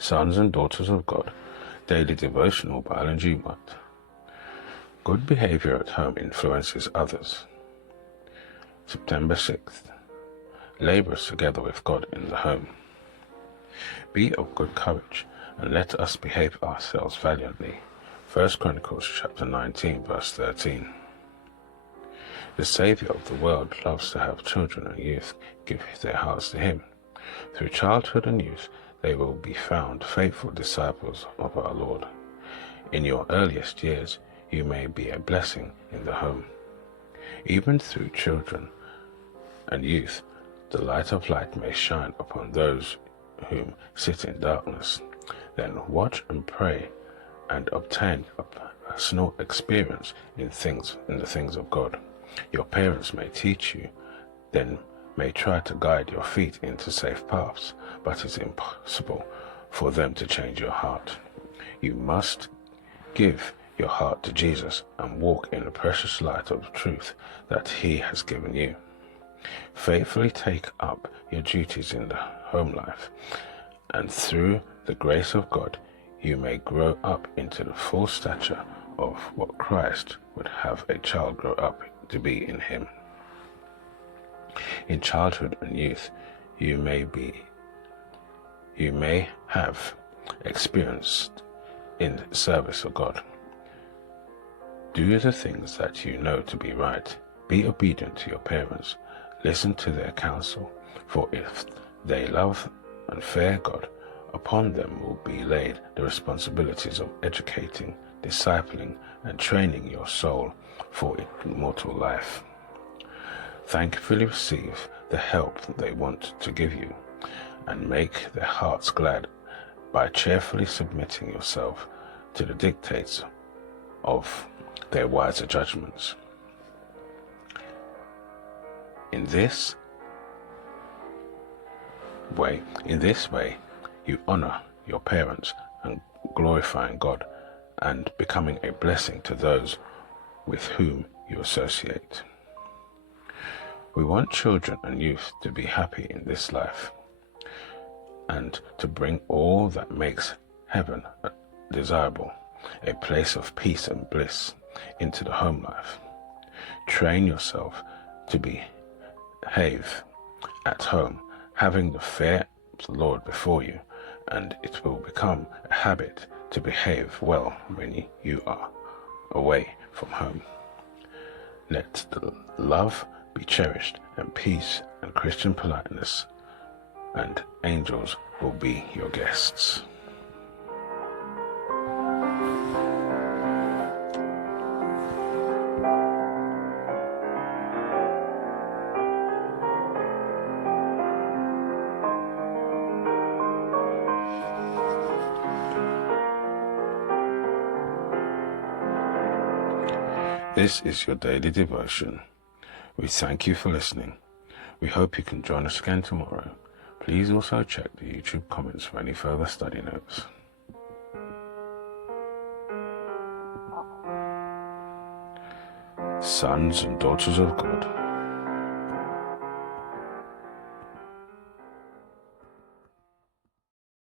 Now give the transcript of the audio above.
Sons and Daughters of God, Daily Devotional by Alan G. Watt. Good behavior at home influences others. September 6th. Labours together with God in the home. Be of good courage, and let us behave ourselves valiantly. 1 Chronicles chapter 19, verse 13. The Saviour of the world loves to have children and youth give their hearts to him. Through childhood and youth, they will be found faithful disciples of our Lord. In your earliest years, you may be a blessing in the home. Even through children and youth, the light of light may shine upon those whom sit in darkness. Then watch and pray and obtain a personal experience in the things of God. Your parents may teach you, then may try to guide your feet into safe paths, but it's impossible for them to change your heart. You must give your heart to Jesus and walk in the precious light of truth that he has given you. Faithfully take up your duties in the home life, and through the grace of God, you may grow up into the full stature of what Christ would have a child grow up to be in him. In childhood and youth, you may have experienced in service of God. Do the things that you know to be right. Be obedient to your parents. Listen to their counsel, for if they love and fear God, upon them will be laid the responsibilities of educating, discipling, and training your soul for immortal life. Thankfully receive the help they want to give you, and make their hearts glad by cheerfully submitting yourself to the dictates of their wiser judgments. In this way, you honor your parents and glorifying God and becoming a blessing to those with whom you associate. We want children and youth to be happy in this life and to bring all that makes heaven desirable, a place of peace and bliss, into the home life. Train yourself to behave at home, having the fear of the Lord before you, and it will become a habit to behave well when you are away from home. Let the love be cherished, and peace and Christian politeness and angels will be your guests. This is your daily devotion. We thank you for listening. We hope you can join us again tomorrow. Please also check the YouTube comments for any further study notes. Sons and Daughters of God.